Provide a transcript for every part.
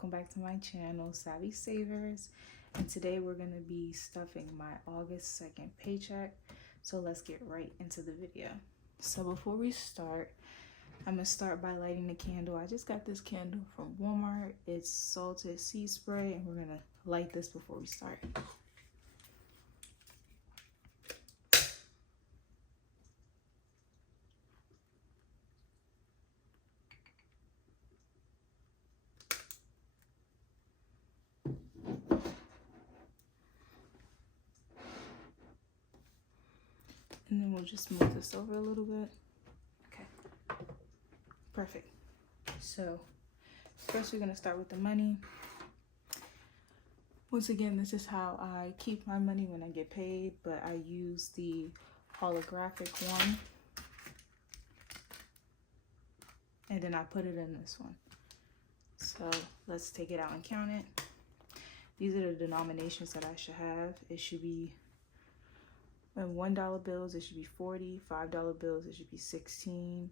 welcome back to my channel, Savvy Savers. And today we're going to be stuffing my August 2nd paycheck. So let's get right into the video. So before we start, I'm going to start by lighting the candle. I just got this candle from Walmart. It's salted sea spray, and we're going to light this before we start. And then we'll just move this over a little bit. Okay, perfect. So first we're gonna start with the money. Once again, this is how I keep my money when I get paid, but I use the holographic one. And then I put it in this one. So let's take it out and count it. These are the denominations that I should have. It should be in $1 bills, it should be 40. $5 bills, it should be 16.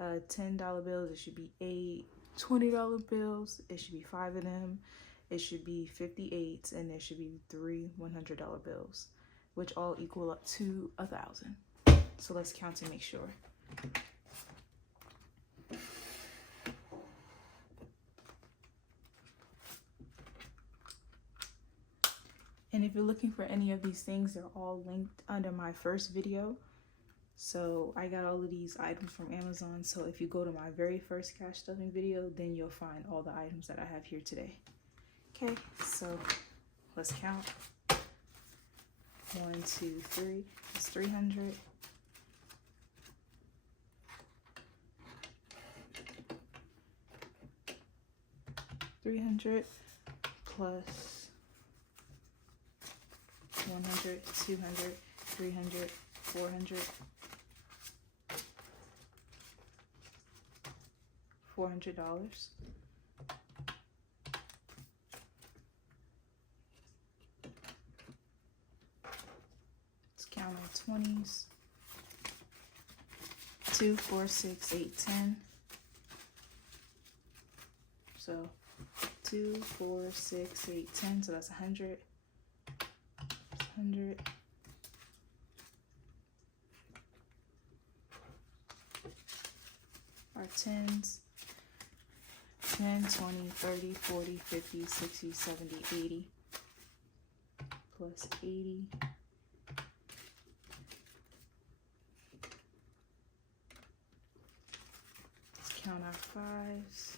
$10 bills, it should be 8. $20 bills, it should be 5 of them. It should be 58, and there should be 3 $100 bills, which all equal up to 1,000. So let's count to make sure. And if you're looking for any of these things, they're all linked under my first video. So I got all of these items from Amazon. So if you go to my very first cash stuffing video, then you'll find all the items that I have here today. Okay, so let's count. 1, 2, 3, that's 300. $300 plus 100, 200, 300, 400, $400. Let's count our 20s. 2, 4, 6, 8, 10. So 2, 4, 6, 8, 10. So that's 100. 100. Our 10s. 10, 20, 30, 40, 50, 60, 70, 80. Plus 80. Let's count our 5s.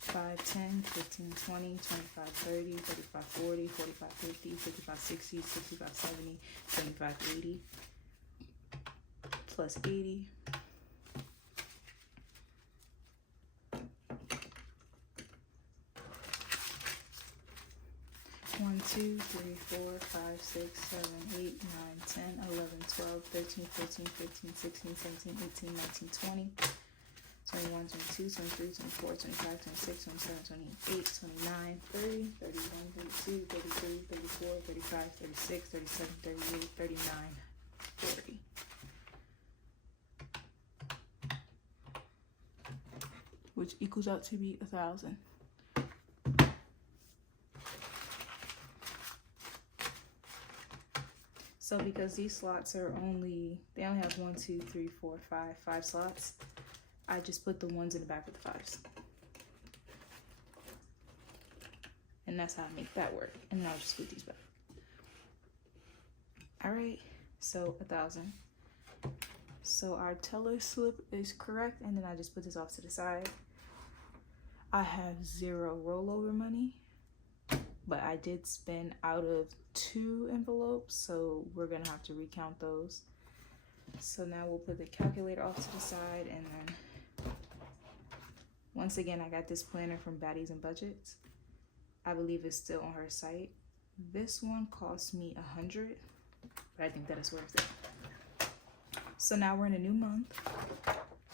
5, 10, 15, 20, 25, 30, 35, 40, 45, 50, 55, 60, 65, 70, 75, 80, plus 80. One, 2, 3, 4, 5, 6, 7, 8, 9, 10, 11, 12, 13, 14, 15, 16, 17, 18, 19, 20. 21, 22, 23, 24, 25, 26, 27, 28, 29, 30, 31, 32, 33, 34, 35, 36, 37, 38, 39, 40. Which equals out to be 1,000. So because these slots are they only have 1, 2, 3, 4, 5 slots, I just put the ones in the back of the 5s. And that's how I make that work. And then I'll just put these back. Alright, so 1,000. So our teller slip is correct, and then I just put this off to the side. I have 0 rollover money, but I did spend out of 2 envelopes, so we're gonna have to recount those. So now we'll put the calculator off to the side, and then once again, I got this planner from Baddies and Budgets. I believe it's still on her site. This one cost me $100, but I think that is worth it. So now we're in a new month.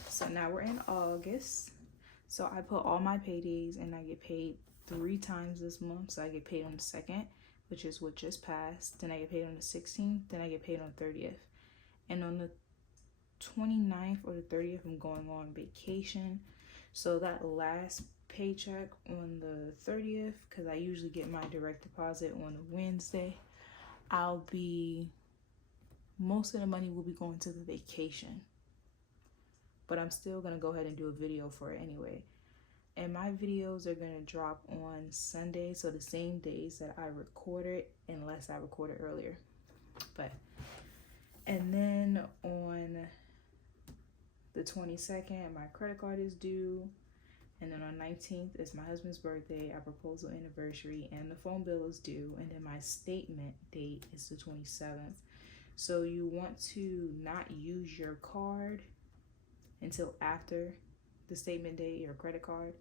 So now we're in August. So I put all my paydays, and I get paid 3 times this month. So I get paid on the 2nd, which is what just passed. Then I get paid on the 16th. Then I get paid on the 30th. And on the 29th or the 30th, I'm going on vacation. So that last paycheck on the 30th, because I usually get my direct deposit on a Wednesday, most of the money will be going to the vacation. But I'm still going to go ahead and do a video for it anyway. And my videos are going to drop on Sunday, so the same days that I recorded, unless I recorded earlier. And then on the 22nd, my credit card is due. And then on 19th is my husband's birthday, our proposal anniversary, and the phone bill is due. And then my statement date is the 27th. So you want to not use your card until after the statement date, your credit card.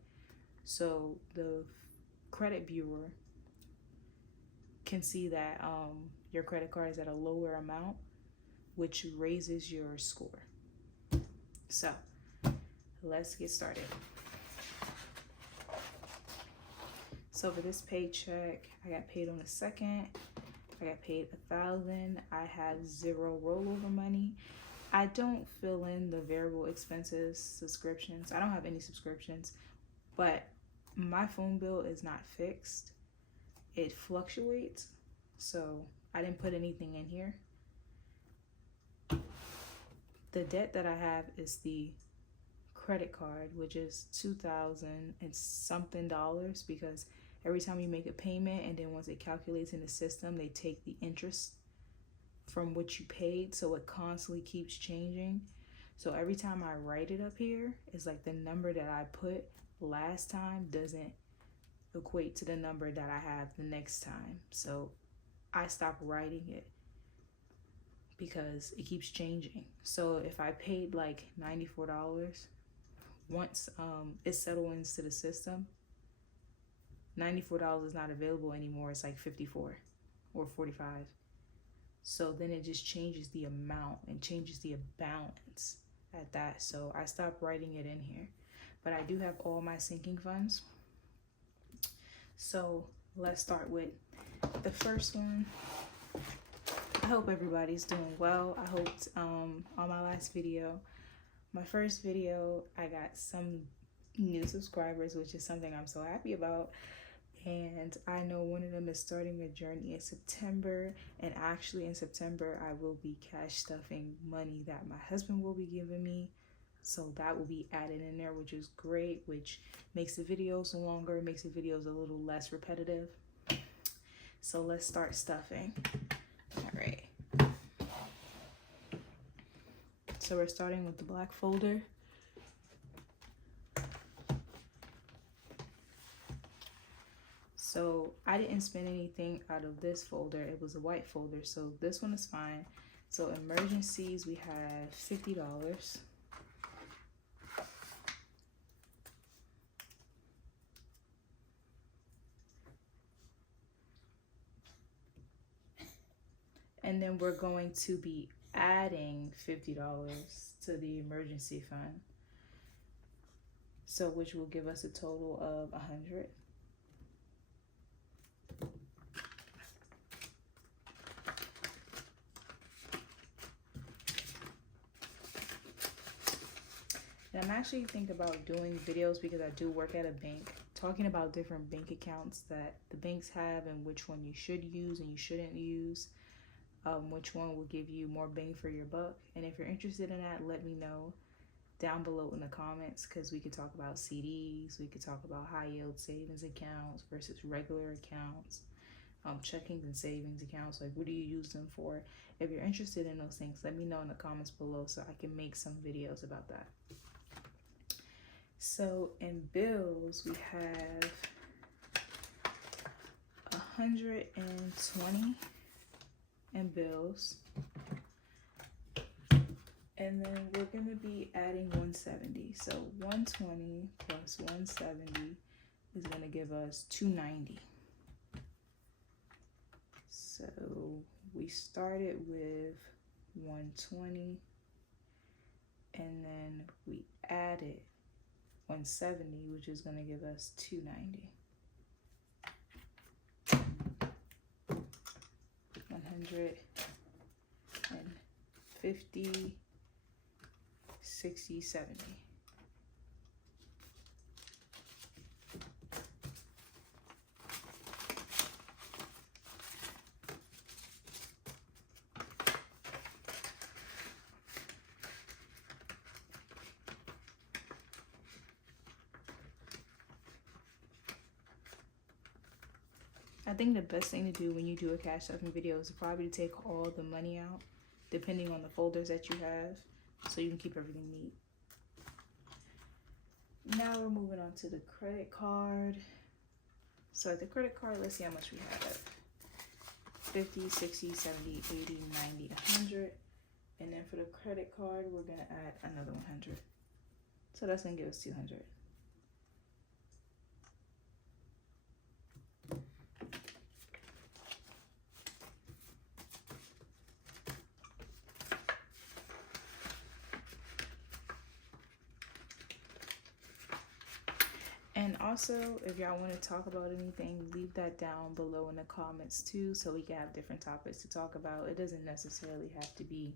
So the credit bureau can see that your credit card is at a lower amount, which raises your score. So let's get started. So for this paycheck, I got paid on the 2nd. I got paid $1,000. I have 0 rollover money. I don't fill in the variable expenses subscriptions. I don't have any subscriptions, but my phone bill is not fixed. It fluctuates, so I didn't put anything in here. The debt that I have is the credit card, which is $2,000 and something dollars, because every time you make a payment and then once it calculates in the system, they take the interest from what you paid, so it constantly keeps changing. So every time I write it up here, it's like the number that I put last time doesn't equate to the number that I have the next time. So I stopped writing it because it keeps changing. So if I paid like $94, once it settles into the system, $94 is not available anymore. It's like $54 or $45. So then it just changes the amount and changes the balance at that. So I stopped writing it in here. But I do have all my sinking funds. So let's start with the first one. I hope everybody's doing well. I hoped on my last video, my first video, I got some new subscribers, which is something I'm so happy about. And I know one of them is starting a journey in September. And actually in September, I will be cash stuffing money that my husband will be giving me. So that will be added in there, which is great, which makes the videos longer, makes the videos a little less repetitive. So let's start stuffing. All right. So we're starting with the black folder. So I didn't spend anything out of this folder. It was a white folder, so this one is fine. So emergencies, we have $50. And then we're going to be adding $50 to the emergency fund. So which will give us a total of $100. And I'm actually thinking about doing videos, because I do work at a bank, talking about different bank accounts that the banks have and which one you should use and you shouldn't use. Which one will give you more bang for your buck. And if you're interested in that, let me know down below in the comments, because we could talk about CDs, we could talk about high yield savings accounts versus regular accounts, checkings and savings accounts. Like, what do you use them for? If you're interested in those things, let me know in the comments below so I can make some videos about that. So in bills, we have 120 in bills. And then we're going to be adding 170. So 120 plus 170 is going to give us 290. So we started with 120 and then we added 170, which is going to give us 290. 150, 60, 70. I think the best thing to do when you do a cash stuffing video is probably to take all the money out, depending on the folders that you have, so you can keep everything neat. Now we're moving on to the credit card. So at the credit card, let's see how much we have. 50, 60, 70, 80, 90, 100. And then for the credit card, we're gonna add another 100. So that's gonna give us 200. And also, if y'all want to talk about anything, leave that down below in the comments too, so we can have different topics to talk about. It doesn't necessarily have to be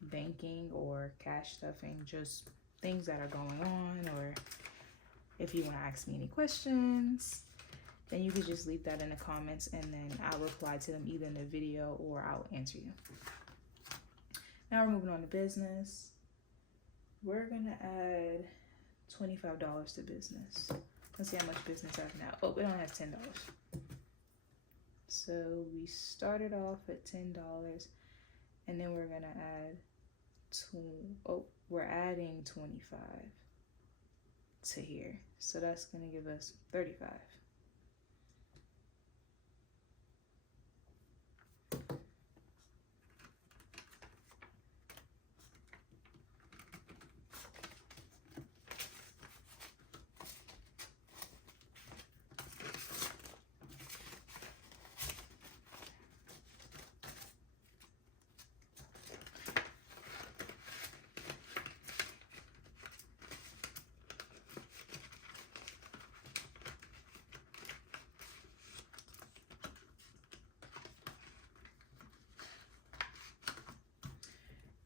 banking or cash stuffing, just things that are going on, or if you want to ask me any questions, then you could just leave that in the comments and then I'll reply to them either in the video or I'll answer you. Now we're moving on to business. We're gonna add $25 to business. Let's see how much business I have now. Oh, we don't have $10. So we started off at $10 and then we're gonna add we're adding 25 to here. So that's gonna give us 35.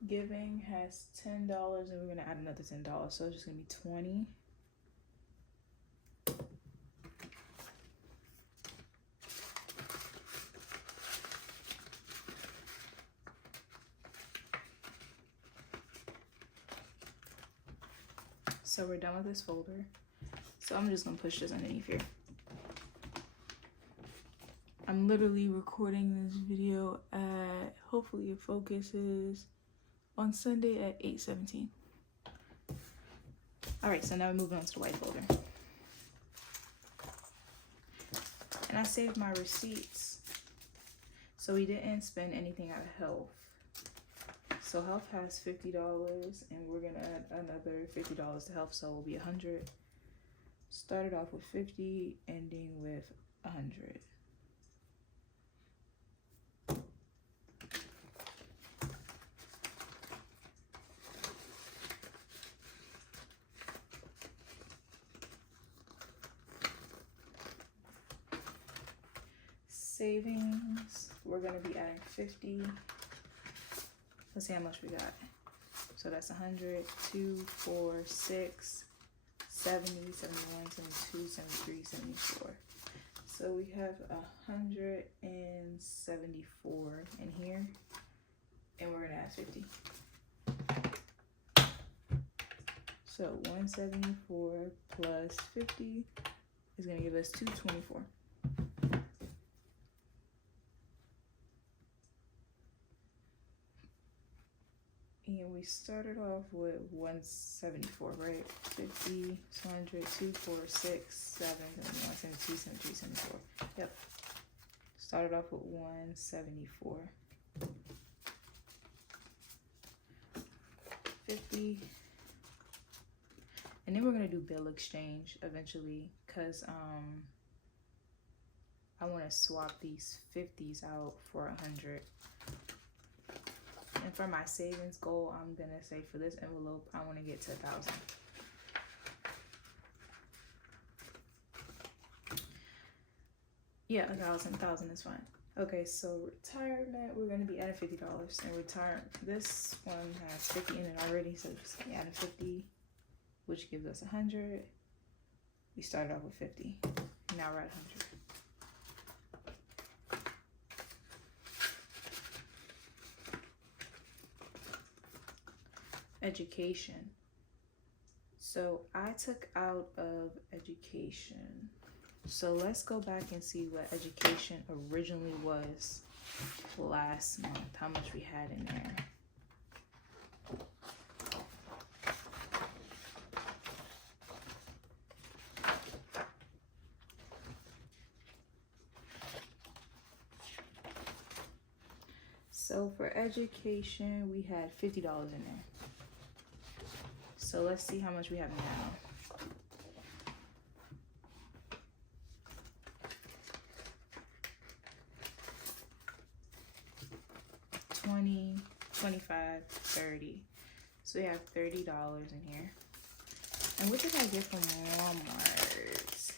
Giving has $10 and we're gonna add another $10, so it's just gonna be 20. So we're done with this folder. So I'm just gonna push this underneath here. I'm literally recording this video at, hopefully it focuses, on Sunday at 8:17. All right, so now we're moving on to the white folder. And I saved my receipts. So we didn't spend anything out of health. So health has $50 and we're gonna add another $50 to health, so it will be 100. Started off with 50, ending with 100. Savings, we're gonna be adding 50. Let's see how much we got. So that's 100, 2, 4, 6, 70, 71, 72, 73, 74. So we have 174 in here, and we're gonna add 50. So 174 plus 50 is gonna give us 224. And we started off with 174, right? 50, 100, 2, 4, 6, 7, 71, 72, 73, 74. Yep. Started off with 174. 50. And then we're going to do bill exchange eventually, because I want to swap these 50s out for 100. And for my savings goal, I'm going to say for this envelope, I want to get to 1,000. Yeah, 1,000 is fine. Okay, so retirement, we're going to be adding $50. And retirement, this one has 50 in it already, so just adding 50, which gives us 100. We started off with 50. Now we're at 100. Education. So I took out of education So let's go back and see what education originally was last month, how much we had in there. So for education, we had $50 in there. So let's see how much we have now. $20, $25, $30. So we have $30 in here. And what did I get from Walmart?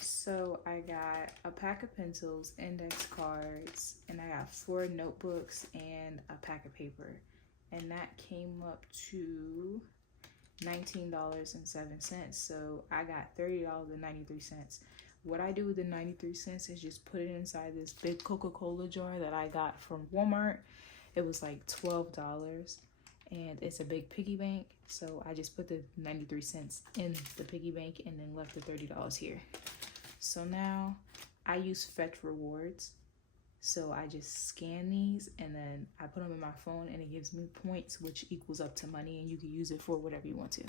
So I got a pack of pencils, index cards, and I got 4 notebooks and a pack of paper. And that came up to $19.07. So I got $30.93. What I do with the 93 cents is just put it inside this big Coca-Cola jar that I got from Walmart. It was like $12 and it's a big piggy bank. So I just put the 93 cents in the piggy bank and then left the $30 here. So now I use Fetch Rewards. So I just scan these and then I put them in my phone and it gives me points, which equals up to money, and you can use it for whatever you want to.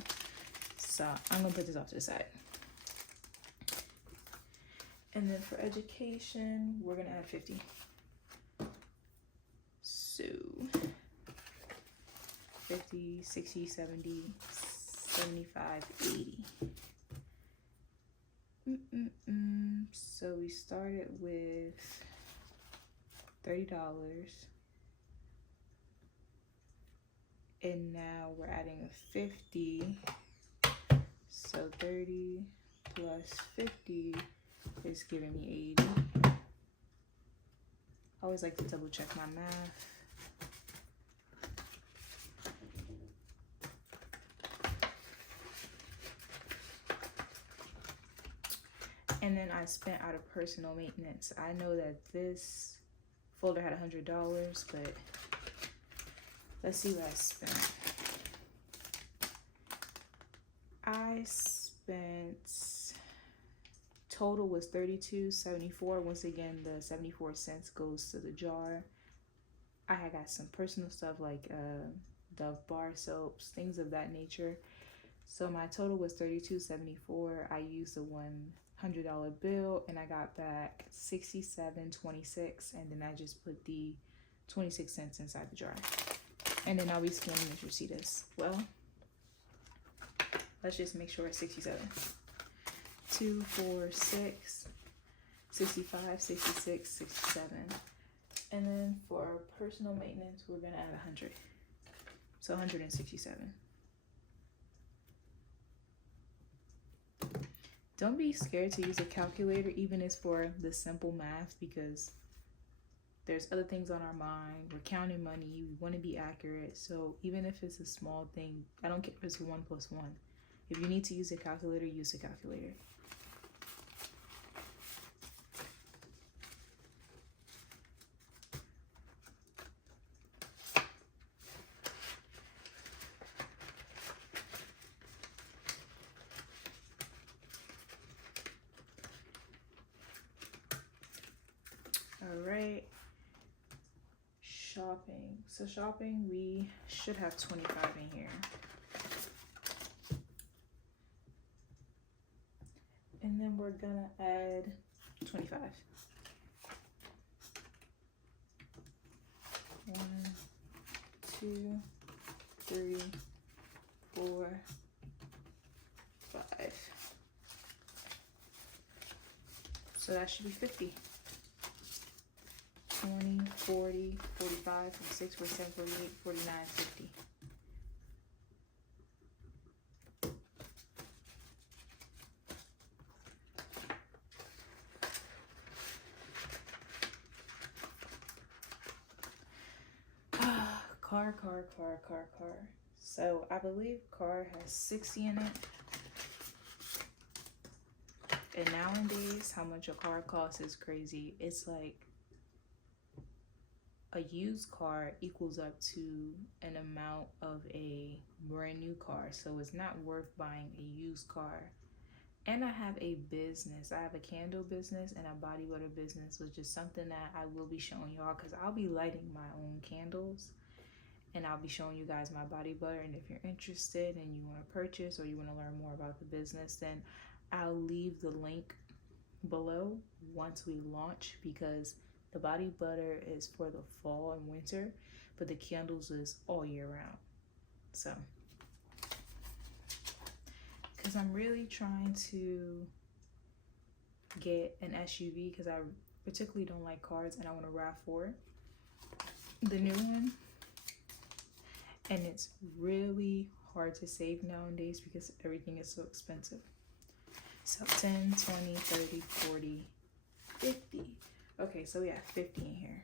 So I'm gonna put this off to the side. And then for education, we're gonna add 50. So 50, 60, 70, 75, 80. So we started with $30. And now we're adding a 50. So 30 plus 50 is giving me 80. I always like to double check my math. And then I spent out of personal maintenance. I know that this folder had $100, but let's see what I spent. I spent, total was $32.74. Once again, the 74 cents goes to the jar. I had got some personal stuff like Dove bar soaps, things of that nature. So my total was $32.74. I used a $100 bill and I got back $67.26, and then I just put the 26 cents inside the jar. And then I'll be scanning this receipt as well. Let's just make sure it's 67. 2, 4, 6, 65, 66, 67. And then for our personal maintenance, we're gonna add 100. So 167. Don't be scared to use a calculator, even if it's for the simple math, because there's other things on our mind. We're counting money. We want to be accurate. So even if it's a small thing, I don't care if it's 1 + 1. If you need to use a calculator, use a calculator. All right. Shopping. So shopping, we should have 25 in here. And then we're gonna add 25. 1, 2, 3, 4, 5. So that should be 50. 20, 40, 45, 46, 47, 48, 49, 50. Car. So I believe car has 60 in it. And nowadays, how much a car costs is crazy. It's like a used car equals up to an amount of a brand new car. So it's not worth buying a used car And I have a business. I have a candle business and a body butter business, which is something that I will be showing y'all because I'll be lighting my own candles and I'll be showing you guys my body butter. And if you're interested and you want to purchase or you want to learn more about the business, then I'll leave the link below once we launch, because the body butter is for the fall and winter, but the candles is all year round. So, because I'm really trying to get an SUV because I particularly don't like cars and I want a RAV4, the new one. And it's really hard to save nowadays because everything is so expensive. So 10, 20, 30, 40, 50. Okay, so we have 50 in here.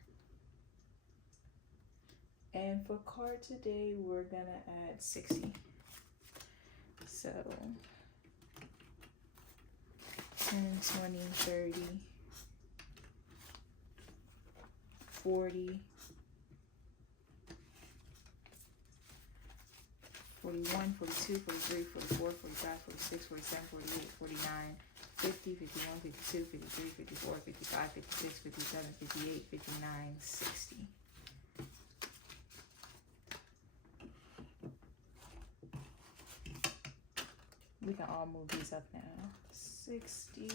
And for card today, we're gonna add 60. So 10, 20, 30, 40, 41, 42, 43, 44, 45, 46, 47, 48, 49, 50, 51, 52, 53, 54, 55, 56, 57, 58, 59, 60. We can all move these up now. 60.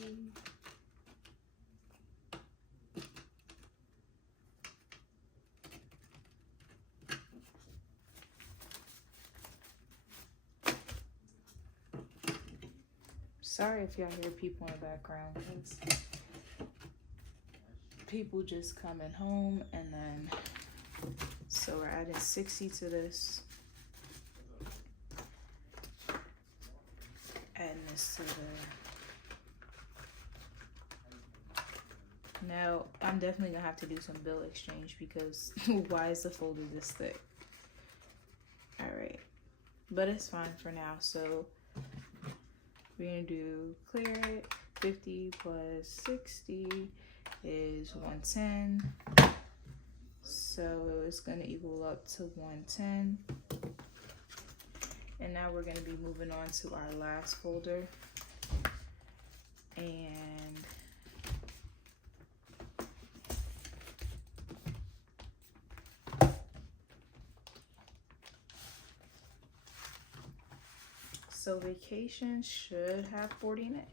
Sorry if y'all hear people in the background, because people just coming home. And then, so we're adding 60 to this. Adding this to the... Now, I'm definitely gonna have to do some bill exchange because why is the folder this thick? Alright, but it's fine for now. So we're gonna do clear it. 50 plus 60 is 110. So it's gonna equal up to 110. And now we're gonna be moving on to our last folder. And so vacation should have 40 in it.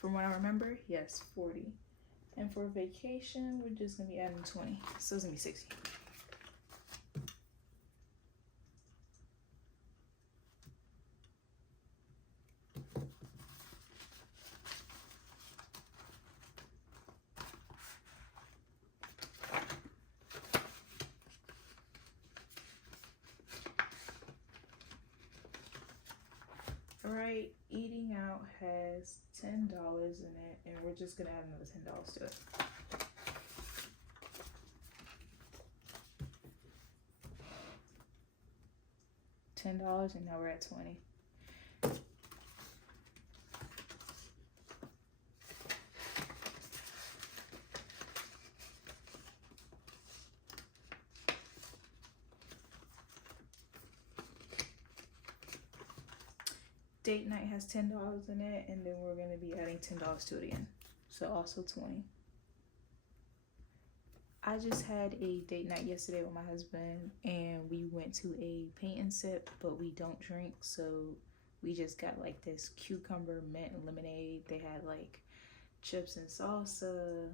From what I remember, yes, 40. And for vacation, we're just gonna be adding 20. So it's gonna be 60. Alright, eating out has $10 in it, and we're just gonna add another $10 to it. $10, and now we're at 20. Date night has $10 in it, and then we're going to be adding $10 to it again. So also 20. I just had a date night yesterday with my husband, and we went to a paint and sip, but we don't drink, so we just got like this cucumber mint lemonade. They had like chips and salsa,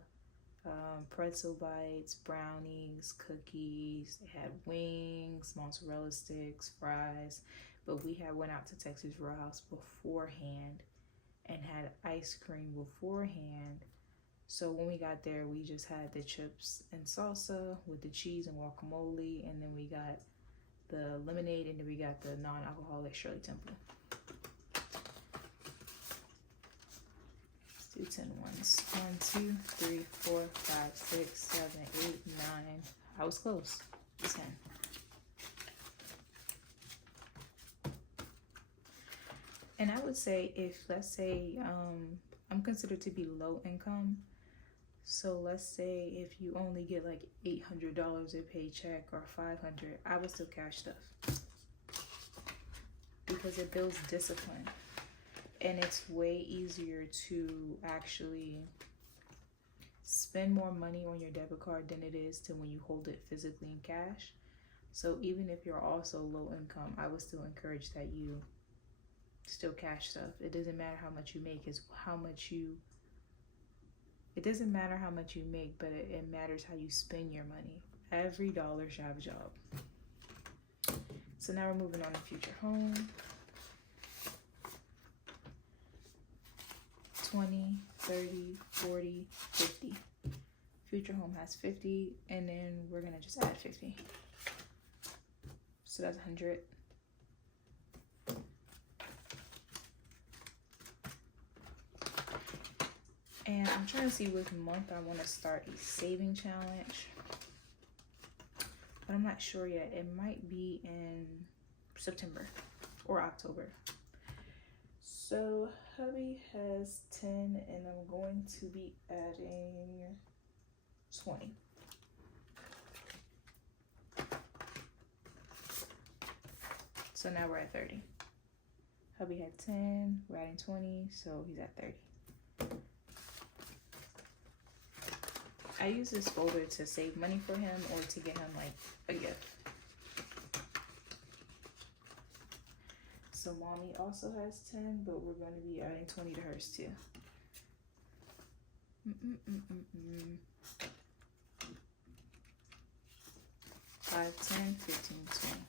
pretzel bites, brownies, cookies. They had wings, mozzarella sticks, fries. But we had went out to Texas Roadhouse beforehand and had ice cream beforehand. So when we got there, we just had the chips and salsa with the cheese and guacamole, and then we got the lemonade, and then we got the non-alcoholic Shirley Temple. Let's do 10 ones. 1, 2, 3, 4, 5, 6, 7, 8, 9. I was close. 10. And I would say if, let's say, I'm considered to be low income. So let's say if you only get like $800 a paycheck or $500, I would still cash stuff. Because it builds discipline. And it's way easier to actually spend more money on your debit card than it is to when you hold it physically in cash. So even if you're also low income, I would still encourage that you still cash stuff. It doesn't matter how much you make, it's how much you, it doesn't matter how much you make, but it matters how you spend your money. Every dollar should have a job. So now we're moving on to future home. 20, 30, 40, 50. Future home has 50, and then we're gonna just add 50. So that's 100. And I'm trying to see which month I want to start a saving challenge, but I'm not sure yet. It might be in September or October. So hubby has 10, and I'm going to be adding 20. So now we're at 30. Hubby had 10, we're adding 20, so he's at 30. I use this folder to save money for him or to get him like a gift. So mommy also has 10, but we're going to be adding 20 to hers too. 5, 10, 15, 20.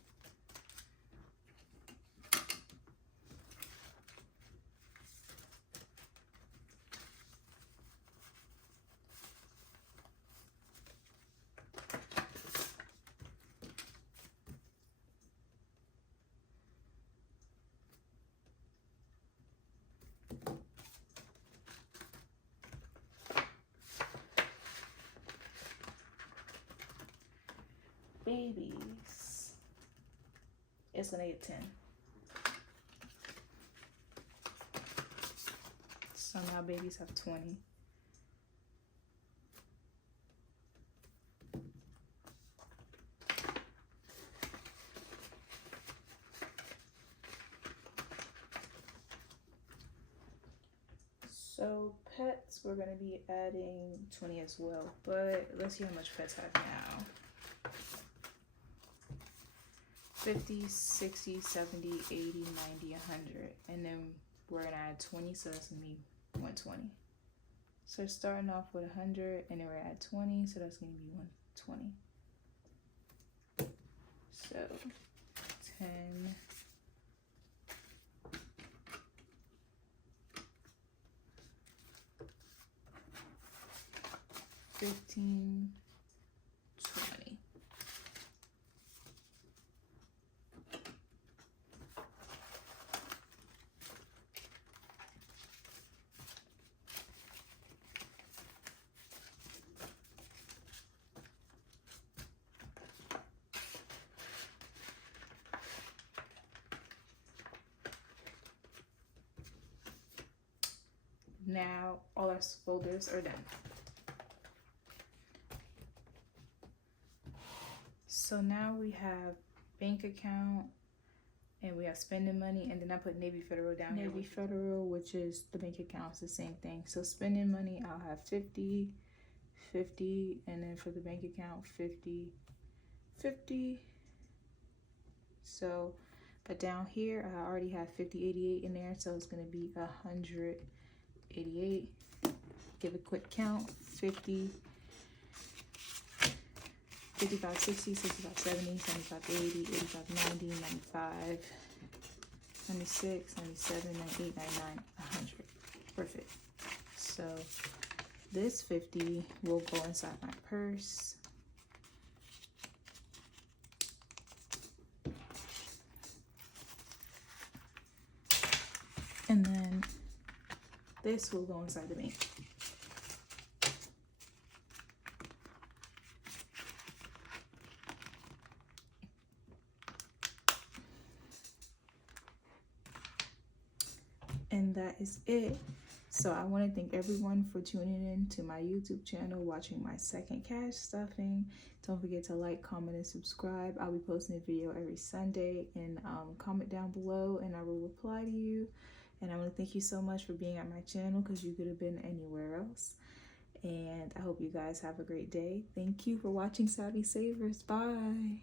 Babies, it's gonna get 10. So now babies have 20. So pets, we're gonna be adding 20 as well, but let's see how much pets have now. 50, 60, 70, 80, 90, 100. And then we're gonna add 20, so that's gonna be 120. So we're starting off with 100, and then we're at 20, so that's gonna be 120. So 10, 15, 20. Now all our folders are done. So now we have bank account, and we have spending money, and then I put Navy Federal down here. Navy Federal, which is the bank account, is the same thing. So spending money, I'll have 50, 50, and then for the bank account, 50, 50. So, but down here, I already have 50, 88 in there, so it's gonna be 188. Give a quick count: 50, 55, 60, 65, 70, 75, 80, 85, 90, 95, 96, 97, 98, 99, 100. Perfect. So this 50 will go inside my purse. And then this will go inside the bank. And that is it. So I want to thank everyone for tuning in to my YouTube channel, watching my second cash stuffing. Don't forget to like, comment, and subscribe. I'll be posting a video every Sunday, and comment down below and I will reply to you. And I want to thank you so much for being on my channel, because you could have been anywhere else. And I hope you guys have a great day. Thank you for watching Savvy Savers. Bye.